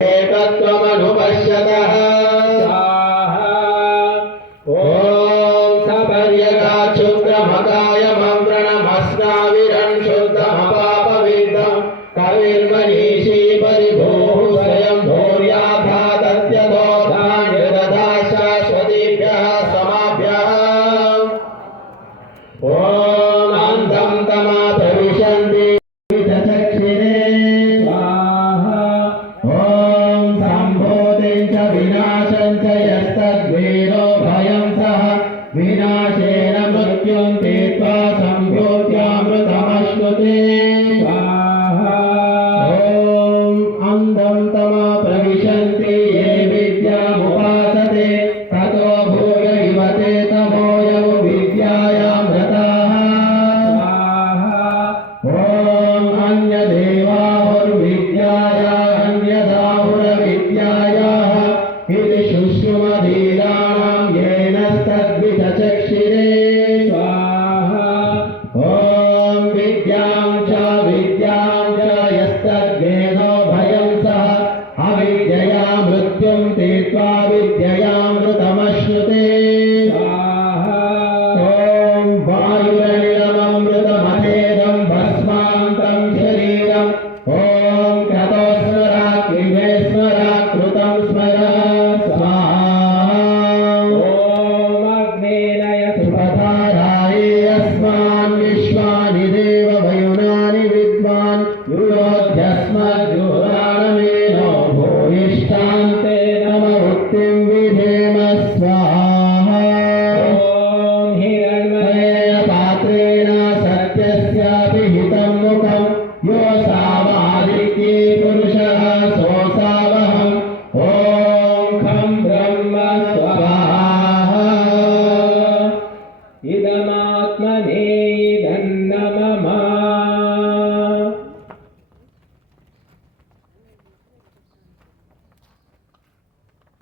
एकत्वमनुपश्यतः ॐ सपर्यगाच्छुक्रमकाय मन्त्रणमस्नाविरन् शुद्धमपापविद्धं कविर्मनीषी परिभूः स्वयं भूर्याभातत्यदोधान्यदधा शाश्वतीभ्यः समाभ्यः ॐ अन्धं तमा प्रविशन्ति यस्तद्वीरो भयं सह विनाशेन मृत्युं तीर्त्वा सम्भूत्यामृतमश्नुते स्वाहा ॐ अन्धं तमा प्रविशन्ति ये